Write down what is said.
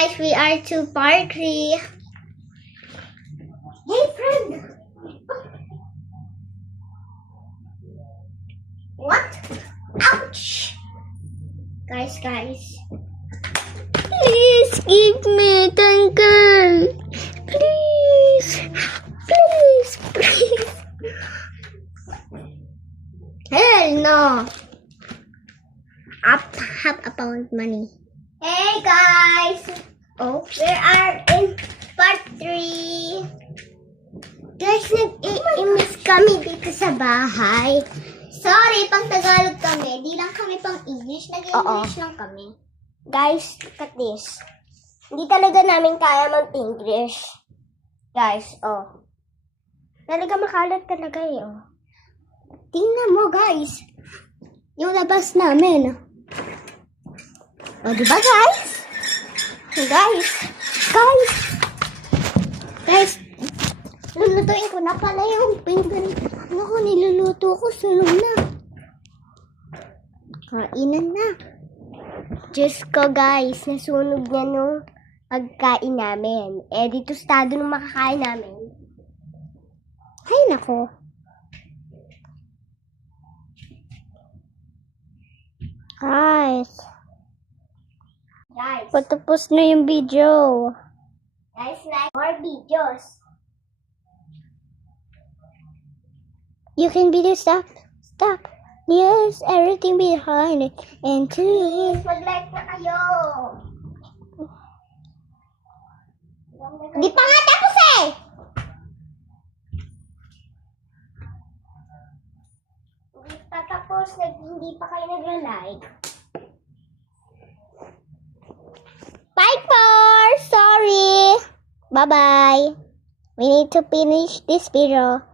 guys, we are to Park 3. Hey friend! What? Ouch! Guys. Please give me tanggal. Please. Hell no. Have a pound money. Hey guys! Oh, we are in part 3. Guys, nag-i-miss kami dito sa bahay. Sorry, pang Tagalog kami. Di lang kami pang English. Nag-English lang kami. Guys, look at this. Hindi talaga namin kaya mag-English. Guys, oh. Talaga makalat talaga eh, oh. Tingnan mo, guys. Yung labas namin. O, diba, guys? Guys, lulutuin ko na pala yung pinggan. Ano ko, niluluto ko, sulong na. Kainan na. Diyos ko, guys, nasunog niya nung pagkain namin. Eh, dito stado nung makakain namin. Ay, nako. Guys, patapos na yung video. Guys, like more videos. You can video stop. Yes, everything behind it. And two. Mag-like na kayo. Di pa nga tapos eh. Di pa tapos. Hindi pa kayo nag-like. Piper, sorry. Bye-bye. We need to finish this video.